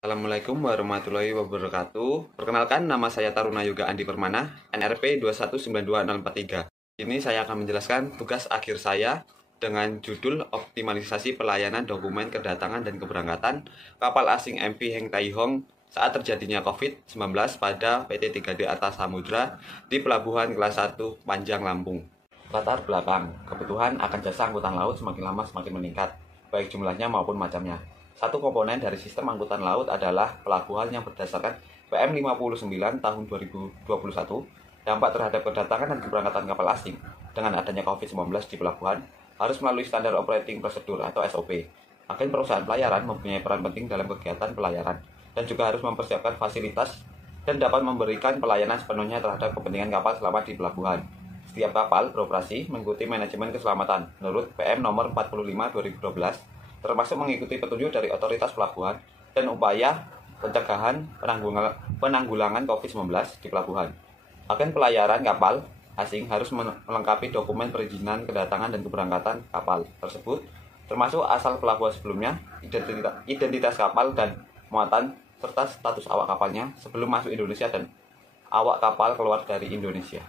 Assalamualaikum warahmatullahi wabarakatuh. Perkenalkan, nama saya Taruna Yoga Andi Permana, NRP 2192043. Ini saya akan menjelaskan tugas akhir saya dengan judul optimalisasi pelayanan dokumen kedatangan dan keberangkatan kapal asing MV Heng Tai Hong saat terjadinya COVID-19 pada PT 3D Arta Samudra di Pelabuhan Kelas 1 Panjang Lampung. Latar belakang, kebutuhan akan jasa angkutan laut semakin lama semakin meningkat, baik jumlahnya maupun macamnya. Satu komponen dari sistem angkutan laut adalah pelabuhan yang berdasarkan PM 59 tahun 2021, dampak terhadap kedatangan dan keberangkatan kapal asing dengan adanya COVID-19 di pelabuhan harus melalui standar operating procedure atau SOP. Agen perusahaan pelayaran mempunyai peran penting dalam kegiatan pelayaran dan juga harus mempersiapkan fasilitas dan dapat memberikan pelayanan sepenuhnya terhadap kepentingan kapal selama di pelabuhan. Setiap kapal beroperasi mengikuti manajemen keselamatan menurut PM nomor 45 2012, termasuk mengikuti petunjuk dari otoritas pelabuhan dan upaya pencegahan penanggulangan COVID-19 di pelabuhan. Agen pelayaran kapal asing harus melengkapi dokumen perizinan kedatangan dan keberangkatan kapal tersebut, termasuk asal pelabuhan sebelumnya, identitas kapal dan muatan, serta status awak kapalnya sebelum masuk Indonesia dan awak kapal keluar dari Indonesia.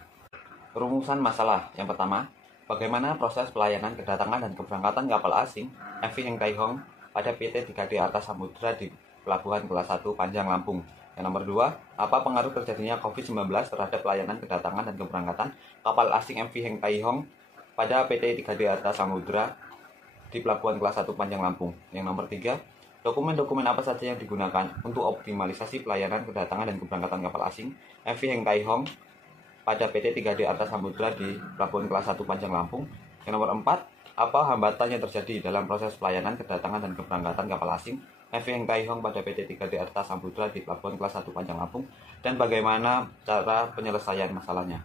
Rumusan masalah yang pertama, bagaimana proses pelayanan kedatangan dan keberangkatan kapal asing MV Heng Tai Hong pada PT 3D Arta Samudra di Pelabuhan Kelas 1 Panjang Lampung? Yang nomor 2, apa pengaruh terjadinya COVID-19 terhadap pelayanan kedatangan dan keberangkatan kapal asing MV Heng Tai Hong pada PT 3D Arta Samudra di Pelabuhan Kelas 1 Panjang Lampung? Yang nomor 3, dokumen-dokumen apa saja yang digunakan untuk optimalisasi pelayanan kedatangan dan keberangkatan kapal asing MV Heng Tai Hong pada PT 3D Arta Samudra di Pelabuhan Kelas 1 Panjang Lampung? Yang nomor 4, apa hambatan yang terjadi dalam proses pelayanan kedatangan dan keberangkatan kapal asing MV Heng Tai Hong pada PT 3D Arta Samudra di Pelabuhan Kelas 1 Panjang Lampung, dan bagaimana cara penyelesaian masalahnya?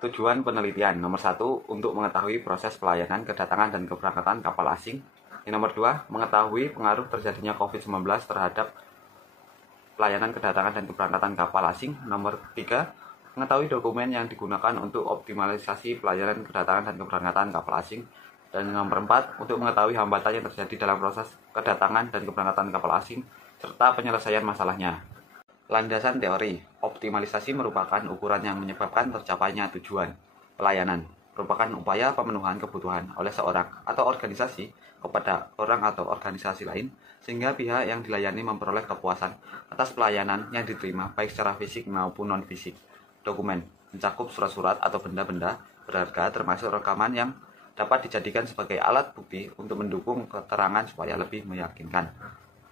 Tujuan penelitian: nomor 1, untuk mengetahui proses pelayanan kedatangan dan keberangkatan kapal asing. Yang nomor 2, mengetahui pengaruh terjadinya COVID-19 terhadap pelayanan kedatangan dan keberangkatan kapal asing. Nomor 3, mengetahui dokumen yang digunakan untuk optimalisasi pelayanan kedatangan dan keberangkatan kapal asing. Dan nomor 4, untuk mengetahui hambatan yang terjadi dalam proses kedatangan dan keberangkatan kapal asing, serta penyelesaian masalahnya. Landasan teori: optimalisasi merupakan ukuran yang menyebabkan tercapainya tujuan. Pelayanan merupakan upaya pemenuhan kebutuhan oleh seorang atau organisasi kepada orang atau organisasi lain, sehingga pihak yang dilayani memperoleh kepuasan atas pelayanan yang diterima baik secara fisik maupun non-fisik. Dokumen mencakup surat-surat atau benda-benda berharga, termasuk rekaman yang dapat dijadikan sebagai alat bukti untuk mendukung keterangan supaya lebih meyakinkan.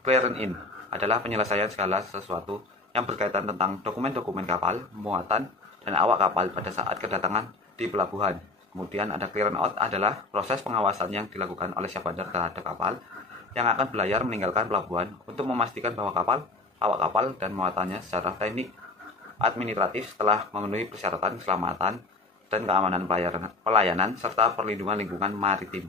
Clearance in adalah penyelesaian segala sesuatu yang berkaitan tentang dokumen-dokumen kapal, muatan, dan awak kapal pada saat kedatangan di pelabuhan. Kemudian ada clearance out, adalah proses pengawasan yang dilakukan oleh ship owner terhadap kapal yang akan berlayar meninggalkan pelabuhan untuk memastikan bahwa kapal, awak kapal, dan muatannya secara teknik administratif telah memenuhi persyaratan keselamatan dan keamanan pelayanan serta perlindungan lingkungan maritim.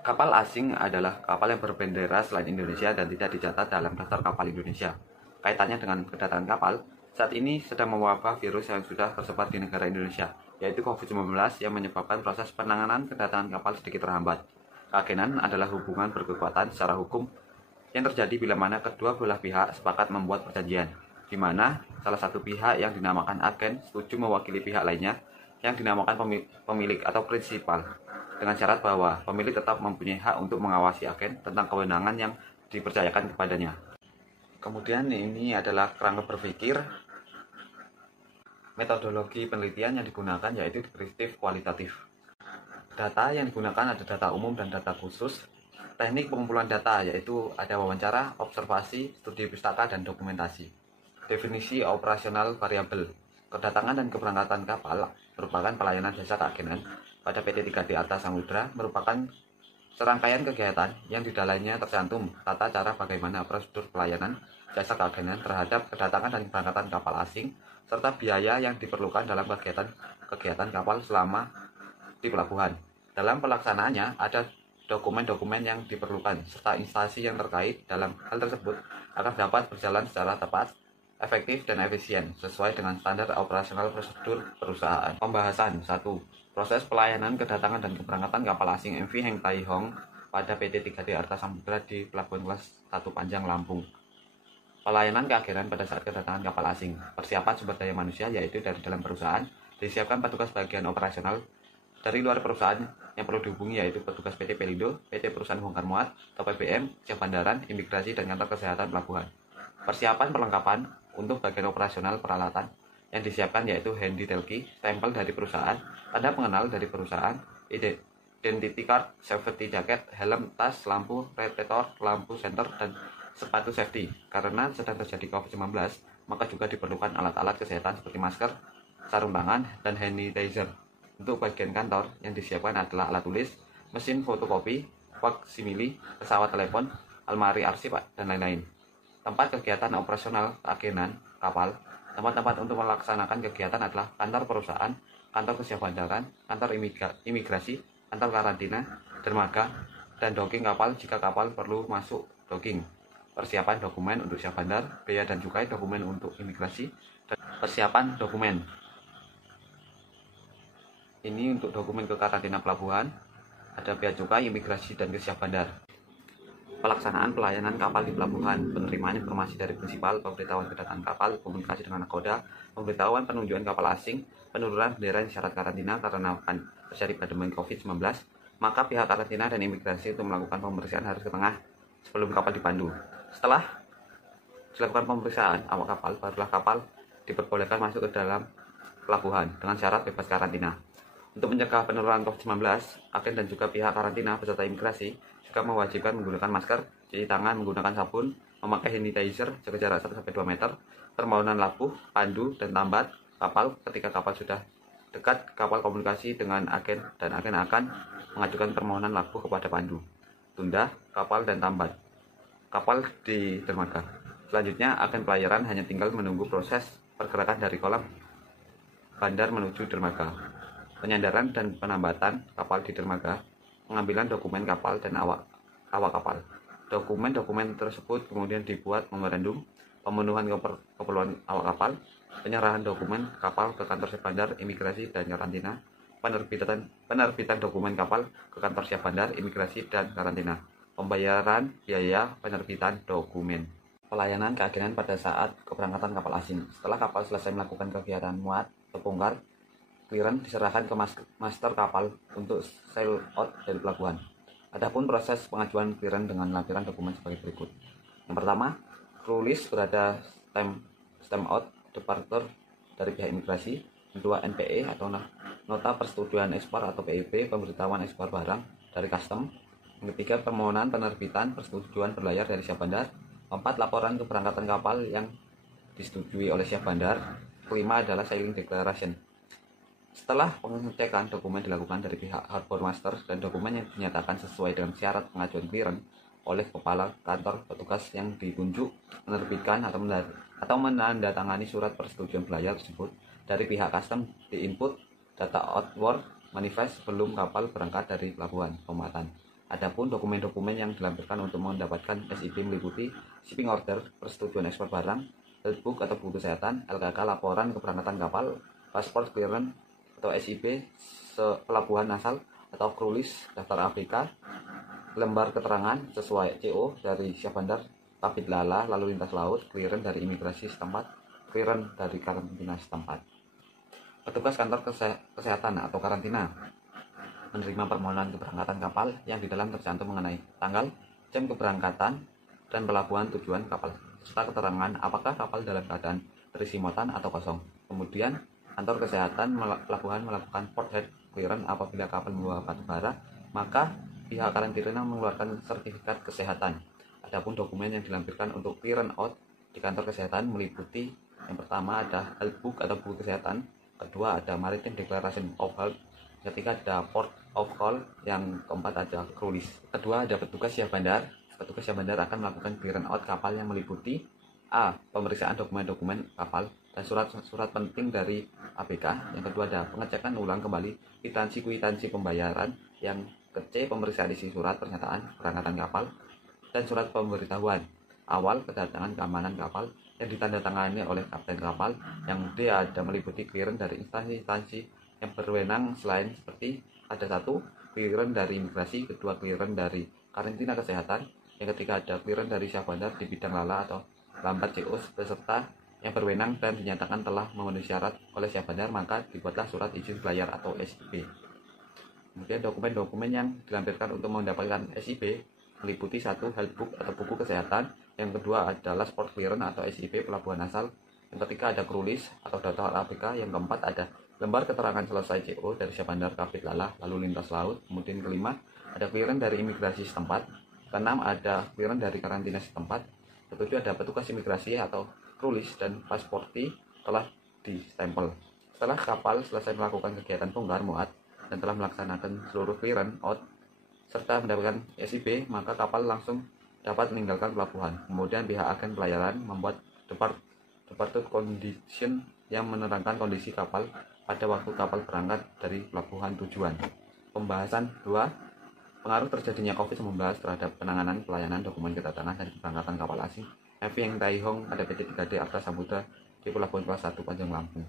Kapal asing adalah kapal yang berbendera selain Indonesia dan tidak dicatat dalam daftar kapal Indonesia. Kaitannya dengan kedatangan kapal, saat ini sedang mewabah virus yang sudah tersebar di negara Indonesia, yaitu COVID-19, yang menyebabkan proses penanganan kedatangan kapal sedikit terhambat. Keagenan adalah hubungan berkekuatan secara hukum yang terjadi bila mana kedua belah pihak sepakat membuat perjanjian, di mana salah satu pihak yang dinamakan agen setuju mewakili pihak lainnya yang dinamakan pemilik atau prinsipal, dengan syarat bahwa pemilik tetap mempunyai hak untuk mengawasi agen tentang kewenangan yang dipercayakan kepadanya. Kemudian ini adalah kerangka berpikir. Metodologi penelitian yang digunakan yaitu deskriptif kualitatif. Data yang digunakan ada data umum dan data khusus. Teknik pengumpulan data yaitu ada wawancara, observasi, studi pustaka, dan dokumentasi. Definisi operasional variabel: kedatangan dan keberangkatan kapal merupakan pelayanan jasa keagenan pada PT 3D Arta Samudra, merupakan serangkaian kegiatan yang di dalamnya tercantum tata cara bagaimana prosedur pelayanan jasa keagenan terhadap kedatangan dan keberangkatan kapal asing, serta biaya yang diperlukan dalam kegiatan kapal selama di pelabuhan. Dalam pelaksanaannya ada dokumen-dokumen yang diperlukan, serta instansi yang terkait dalam hal tersebut agar dapat berjalan secara tepat, efektif, dan efisien sesuai dengan standar operasional prosedur perusahaan. Pembahasan 1. Proses pelayanan kedatangan dan keberangkatan kapal asing MV Heng Tai Hong pada PT 3D Arta Samudra di Pelabuhan Kelas 1 Panjang Lampung. Pelayanan keakhiraan pada saat kedatangan kapal asing. Persiapan sumber daya manusia yaitu dari dalam perusahaan, disiapkan petugas bagian operasional dari luar perusahaan yang perlu dihubungi yaitu petugas PT Pelindo, PT Perusahaan Bongkar Muat, atau PBM, Siap Bandaran, Imigrasi, dan Kantor Kesehatan Pelabuhan. Persiapan perlengkapan untuk bagian operasional peralatan yang disiapkan yaitu handy telki, stempel dari perusahaan, tanda pengenal dari perusahaan, identity card, safety jacket, helm, tas, lampu, radiator, lampu senter, dan sepatu safety. Karena sedang terjadi COVID-19, maka juga diperlukan alat-alat kesehatan seperti masker, sarung tangan, dan sanitizer. Untuk bagian kantor yang disiapkan adalah alat tulis, mesin fotokopi, faksimili, pesawat telepon, almari arsip, dan lain-lain. Tempat kegiatan operasional keakhiraan kapal. Tempat-tempat untuk melaksanakan kegiatan adalah kantor perusahaan, kantor kesiapbandaran, kantor imigrasi, kantor karantina, dermaga, dan docking kapal jika kapal perlu masuk docking. Persiapan dokumen untuk siap bandar, bea dan cukai, dokumen untuk imigrasi, dan persiapan dokumen. Ini untuk dokumen ke karantina pelabuhan, ada bea cukai, imigrasi, dan kesiap bandar. Pelaksanaan pelayanan kapal di pelabuhan, penerimaan informasi dari prinsipal, pemberitahuan kedatangan kapal, komunikasi dengan nakoda, pemberitahuan penunjukan kapal asing, penurunan bendera syarat karantina karena akan terjadi pandemi COVID-19, maka pihak karantina dan imigrasi untuk melakukan pemeriksaan harus ke tengah sebelum kapal dipandu. Setelah dilakukan pemeriksaan awak kapal, barulah kapal diperbolehkan masuk ke dalam pelabuhan dengan syarat bebas karantina. Untuk mencegah penularan COVID-19, agen dan juga pihak karantina beserta imigrasi juga mewajibkan menggunakan masker, cuci tangan menggunakan sabun, memakai sanitizer jaga jarak 1-2 meter, permohonan labuh, pandu, dan tambat kapal. Ketika kapal sudah dekat, kapal komunikasi dengan agen dan agen akan mengajukan permohonan labuh kepada pandu, tunda, kapal, dan tambat kapal di dermaga. Selanjutnya, agen pelayaran hanya tinggal menunggu proses pergerakan dari kolam bandar menuju dermaga, penyandaran dan penambatan kapal di dermaga, pengambilan dokumen kapal dan awak kapal. Dokumen-dokumen tersebut kemudian dibuat memorandum, pemenuhan keperluan awak kapal, penyerahan dokumen kapal ke kantor siap bandar, imigrasi, dan karantina, penerbitan dokumen kapal ke kantor siap bandar, imigrasi, dan karantina, pembayaran biaya penerbitan dokumen. Pelayanan keakhiraan pada saat keberangkatan kapal asing. Setelah kapal selesai melakukan kegiatan muat atau bongkar, clearance diserahkan ke master kapal untuk sail out dari pelabuhan. Adapun proses pengajuan clearance dengan lampiran dokumen sebagai berikut. Yang pertama, crew list berada stamp out departure dari pihak imigrasi. Kedua, NPE atau nota persetujuan ekspor atau PIB, pemberitahuan ekspor barang dari custom. Yang ketiga, permohonan penerbitan persetujuan berlayar dari siap bandar. Keempat, laporan keberangkatan kapal yang disetujui oleh siap bandar. Kelima adalah sailing declaration. Setelah pengecekan dokumen dilakukan dari pihak Harbor Master dan dokumen yang dinyatakan sesuai dengan syarat pengajuan clearance oleh kepala kantor petugas yang ditunjuk menerbitkan atau menandatangani surat persetujuan berlayar tersebut. Dari pihak custom diinput data outward manifest sebelum kapal berangkat dari pelabuhan pemuatan. Adapun dokumen-dokumen yang dilampirkan untuk mendapatkan SIP meliputi shipping order, persetujuan ekspor barang, health book atau buku kesehatan, LKK laporan keberangkatan kapal, paspor clearance atau SIP pelabuhan asal atau crew list daftar ABK, lembar keterangan sesuai CO dari siap bandar, kabit lala lalu lintas laut, clearance dari imigrasi setempat, clearance dari karantina setempat. Petugas kantor kesehatan atau karantina menerima permohonan keberangkatan kapal yang di dalam tercantum mengenai tanggal, jam keberangkatan, dan pelabuhan tujuan kapal, serta keterangan apakah kapal dalam keadaan terisi muatan atau kosong. Kemudian, kantor kesehatan pelabuhan melakukan port head clearance apabila kapal membawa batu bara, maka pihak karantina mengeluarkan sertifikat kesehatan. Adapun dokumen yang dilampirkan untuk clearance out di kantor kesehatan meliputi yang pertama ada health book atau buku kesehatan, kedua ada maritime declaration of health, ketiga ada port of call, yang keempat ada crew list. Kedua ada petugas siap bandar. Petugas siap bandar akan melakukan clearance out kapal yang meliputi A. Pemeriksaan dokumen-dokumen kapal dan surat-surat penting dari ABK. Yang kedua ada pengecekan ulang kembali kwitansi pembayaran. Yang ke C. Pemeriksaan isi surat pernyataan keberangkatan kapal dan surat pemberitahuan awal kedatangan keamanan kapal yang ditandatangani oleh kapten kapal. Yang D ada meliputi clearance dari instansi-instansi yang berwenang selain seperti ada satu clearance dari imigrasi, kedua clearance dari karantina kesehatan, yang ketiga ada clearance dari siap bandar di bidang lala atau lambat CO peserta yang berwenang dan dinyatakan telah memenuhi syarat oleh Syah Bandar, maka dibuatlah surat izin berlayar atau SIB. Kemudian dokumen-dokumen yang dilampirkan untuk mendapatkan SIB meliputi 1. Handbook atau buku kesehatan, yang kedua adalah sport clearance atau SIB pelabuhan asal, yang ketiga ada crew list atau daftar ABK, yang keempat ada lembar keterangan selesai CO dari Syah Bandar Kapit Lala lalu lintas laut, kemudian kelima ada clearance dari imigrasi setempat, keenam ada clearance dari karantina setempat, ketujuh ada petugas imigrasi atau crew list dan pasporti telah distempel. Setelah kapal selesai melakukan kegiatan bongkar muat dan telah melaksanakan seluruh clearance out serta mendapatkan SIB, maka kapal langsung dapat meninggalkan pelabuhan. Kemudian pihak agen pelayaran membuat departure condition yang menerangkan kondisi kapal pada waktu kapal berangkat dari pelabuhan tujuan. Pembahasan 2. Pengaruh terjadinya COVID-19 terhadap penanganan pelayanan dokumen kedatangan dan keberangkatan kapal asing MV Heng Tai Hong pada PT 3D Arta Samudra di Pelabuhan Kelas 1 Panjang Lampung.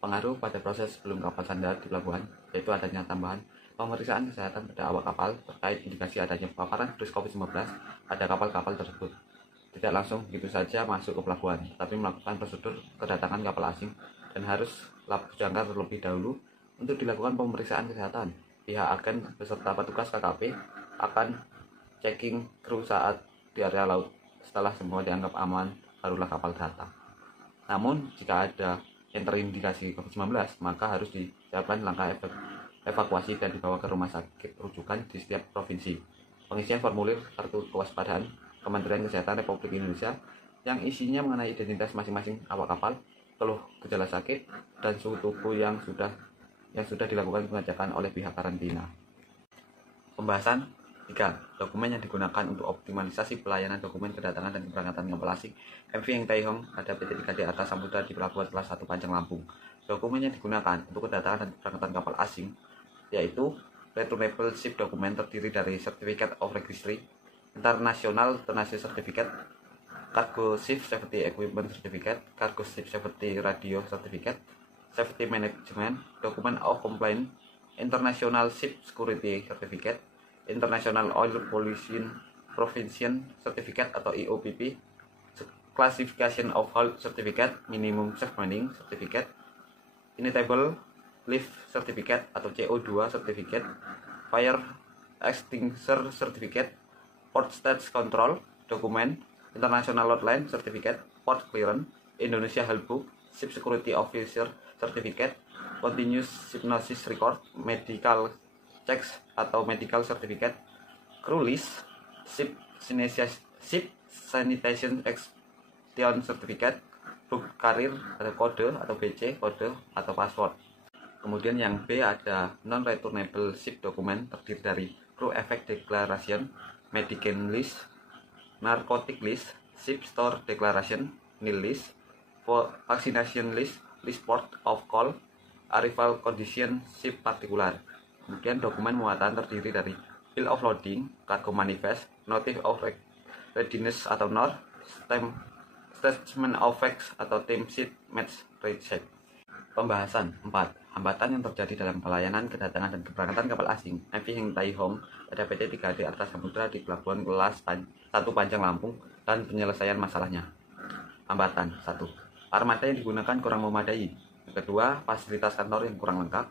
Pengaruh pada proses sebelum kapal sandar di pelabuhan, yaitu adanya tambahan pemeriksaan kesehatan pada awak kapal terkait indikasi adanya paparan virus COVID-19 pada kapal-kapal tersebut. Tidak langsung begitu saja masuk ke pelabuhan, tapi melakukan prosedur kedatangan kapal asing dan harus jangkar terlebih dahulu untuk dilakukan pemeriksaan kesehatan. Pihak agen beserta petugas KKP akan checking kru saat di area laut. Setelah semua dianggap aman, barulah kapal datang. Namun, jika ada yang terindikasi COVID-19, maka harus disiapkan langkah evakuasi dan dibawa ke rumah sakit rujukan di setiap provinsi. Pengisian formulir kartu kewaspadaan Kementerian Kesehatan Republik Indonesia yang isinya mengenai identitas masing-masing awak kapal, keluh gejala sakit, dan suhu tubuh yang sudah dilakukan pengecekan oleh pihak karantina. Pembahasan 3. Dokumen yang digunakan untuk optimalisasi pelayanan dokumen kedatangan dan keberangkatan kapal asing MV Heng Tai Hong pada PT 3D Arta Samudra di Pelabuhan Kelas 1 Panjang Lampung. Dokumen yang digunakan untuk kedatangan dan keberangkatan kapal asing yaitu Returnable Ship Document terdiri dari Certificate of Registry, International Tonnage Certificate, Cargo Ship Safety Equipment Certificate, Cargo Ship Safety Radio Certificate, Safety Management, Document of Complaint, International Ship Security Certificate, International Oil Pollution Prevention Certificate atau IOPP, Classification of Hull Certificate, Minimum Safe Mining Certificate, Inevitable Lift Certificate atau CO2 Certificate, Fire Extinguisher Certificate, Port Stage Control Document, International Outline Certificate, Port Clearance, Indonesia Handbook, Ship Security Officer Certificate, Continuous Hypnosis Record, Medical Checks atau Medical Certificate, Crew List, Ship Sanitation Expiration Certificate, Book Carrier atau kode atau BC, kode atau password. Kemudian yang B ada Non-Returnable Ship Document terdiri dari Crew Effect Declaration, Medicine List, Narcotic List, Ship Store Declaration, Nil List, Vaccination List, List Port of Call, Arrival Condition Ship Particular. Kemudian dokumen muatan terdiri dari Bill of Loading, Cargo Manifest, Notice of Readiness atau NOR, Statement of Facts atau Team Sheet Match Recheck. Pembahasan 4. Hambatan yang terjadi dalam pelayanan kedatangan dan keberangkatan kapal asing MV Heng Tai Hong pada PT 3D Arta Samudra di Pelabuhan Kelas 1 Panjang Lampung dan penyelesaian masalahnya. Hambatan 1. Armada yang digunakan kurang memadai. Yang kedua, fasilitas kantor yang kurang lengkap.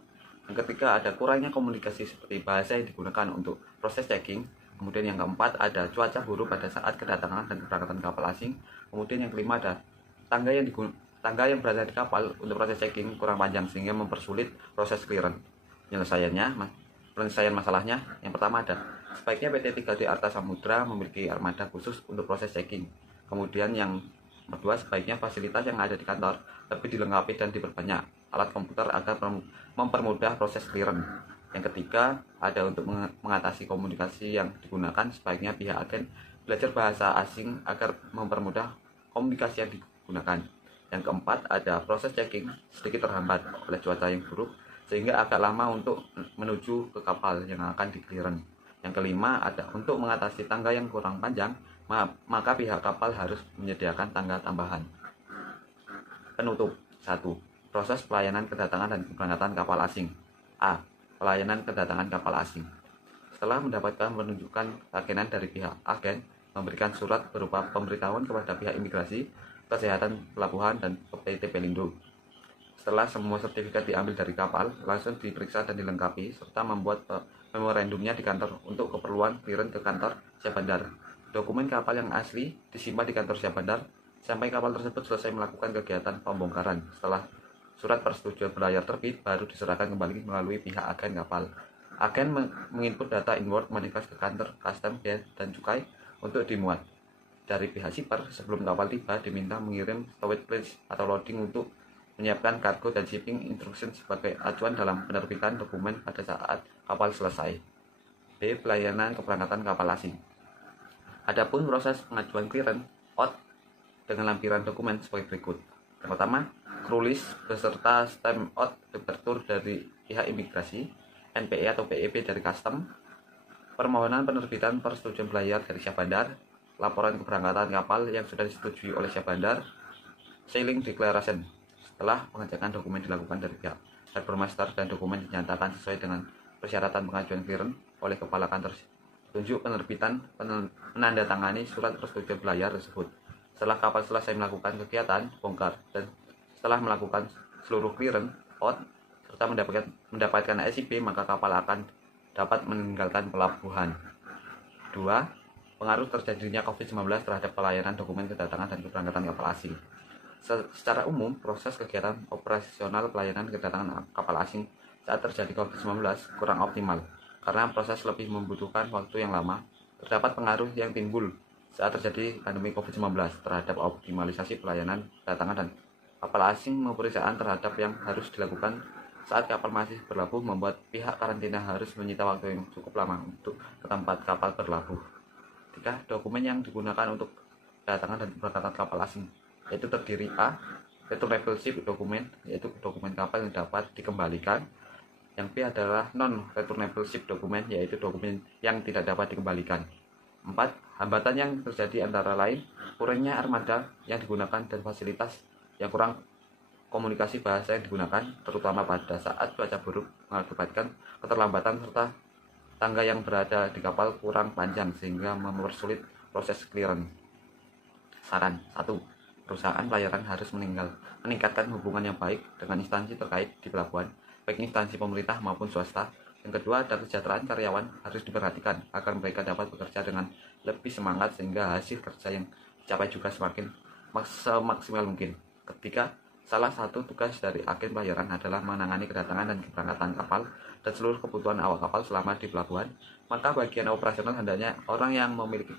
Yang ketiga, ada kurangnya komunikasi seperti bahasa yang digunakan untuk proses checking. Kemudian yang keempat, ada cuaca buruk pada saat kedatangan dan keberangkatan kapal asing. Kemudian yang kelima, ada tangga yang berada di kapal untuk proses checking kurang panjang sehingga mempersulit proses clearance. Penyelesaian masalahnya, yang pertama ada sebaiknya PT 3D Arta Samudra memiliki armada khusus untuk proses checking. Kemudian yang kedua, sebaiknya fasilitas yang ada di kantor lebih dilengkapi dan diperbanyak alat komputer agar mempermudah proses clearance. Yang ketiga, ada untuk mengatasi komunikasi yang digunakan, sebaiknya pihak agen belajar bahasa asing agar mempermudah komunikasi yang digunakan. Yang keempat, ada proses checking sedikit terhambat oleh cuaca yang buruk sehingga agak lama untuk menuju ke kapal yang akan di clearance. Yang kelima, ada untuk mengatasi tangga yang kurang panjang, maka pihak kapal harus menyediakan tangga tambahan. Penutup 1. Proses pelayanan kedatangan dan keberangkatan kapal asing. A. Pelayanan kedatangan kapal asing. Setelah mendapatkan penunjukan keyakinan dari pihak agen, memberikan surat berupa pemberitahuan kepada pihak imigrasi, kesehatan pelabuhan, dan PT Pelindo. Setelah semua sertifikat diambil dari kapal, langsung diperiksa dan dilengkapi, serta membuat memorandumnya di kantor untuk keperluan clearance ke kantor Syah Bandar. Dokumen kapal yang asli disimpan di kantor Syah Bandar sampai kapal tersebut selesai melakukan kegiatan pembongkaran. Setelah surat persetujuan berlayar terbit, baru diserahkan kembali melalui pihak agen kapal. Agen menginput data inward manifest ke kantor custom dan cukai untuk dimuat. Dari pihak shipper, sebelum kapal tiba, diminta mengirim stowage place atau loading untuk menyiapkan kargo dan shipping instruction sebagai acuan dalam penerbitan dokumen pada saat kapal selesai. B. Pelayanan keberangkatan kapal asing. Adapun proses pengajuan clearance out dengan lampiran dokumen sebagai berikut. Yang pertama, crew list beserta stamp out departure dari pihak imigrasi, NPE atau PEB dari custom, permohonan penerbitan persetujuan berlayar dari Syah Bandar, laporan keberangkatan kapal yang sudah disetujui oleh Syah Bandar, sailing declaration. Setelah pengecekan dokumen dilakukan dari pihak Harbor Master dan dokumen dinyatakan sesuai dengan persyaratan pengajuan clearance oleh kepala kantor, tunjuk penerbitan menandatangani surat persetujuan berlayar tersebut. Setelah kapal selesai melakukan kegiatan bongkar dan setelah melakukan seluruh clearance out serta mendapatkan SIP, maka kapal akan dapat meninggalkan pelabuhan. 2. Pengaruh terjadinya COVID-19 terhadap pelayanan dokumen kedatangan dan keberangkatan kapal asing. Secara umum, proses kegiatan operasional pelayanan kedatangan kapal asing saat terjadi COVID-19 kurang optimal karena proses lebih membutuhkan waktu yang lama. Terdapat pengaruh yang timbul saat terjadi pandemi COVID-19 terhadap optimalisasi pelayanan kedatangan dan kapal asing. Pemeriksaan terhadap yang harus dilakukan saat kapal masih berlabuh membuat pihak karantina harus menyita waktu yang cukup lama untuk ke tempat kapal berlabuh. 3. Dokumen yang digunakan untuk kedatangan dan keberangkatan kapal asing, yaitu terdiri A. Returnable ship dokumen, yaitu dokumen kapal yang dapat dikembalikan. Yang B adalah non-returnable ship dokumen, yaitu dokumen yang tidak dapat dikembalikan. 4. Hambatan yang terjadi antara lain kurangnya armada yang digunakan dan fasilitas yang kurang, komunikasi bahasa yang digunakan, terutama pada saat cuaca buruk mengakibatkan keterlambatan, serta tangga yang berada di kapal kurang panjang sehingga mempersulit proses clearance. Saran 1. Perusahaan pelayaran harus meningkatkan hubungan yang baik dengan instansi terkait di pelabuhan, baik instansi pemerintah maupun swasta. Yang kedua, ada kesejahteraan karyawan harus diperhatikan agar mereka dapat bekerja dengan lebih semangat sehingga hasil kerja yang dicapai juga semakin semaksimal mungkin. Ketiga, salah satu tugas dari agen pelayaran adalah menangani kedatangan dan keberangkatan kapal dan seluruh kebutuhan awak kapal selama di pelabuhan. Maka bagian operasional hendaknya orang yang memiliki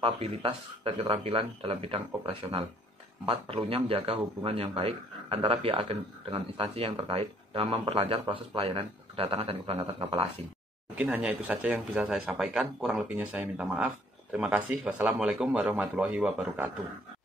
kapabilitas dan keterampilan dalam bidang operasional. 4. Perlunya menjaga hubungan yang baik antara pihak agen dengan instansi yang terkait dalam memperlancar proses pelayanan kedatangan dan keberangkatan kapal asing. Mungkin hanya itu saja yang bisa saya sampaikan, kurang lebihnya saya minta maaf. Terima kasih. Wassalamualaikum warahmatullahi wabarakatuh.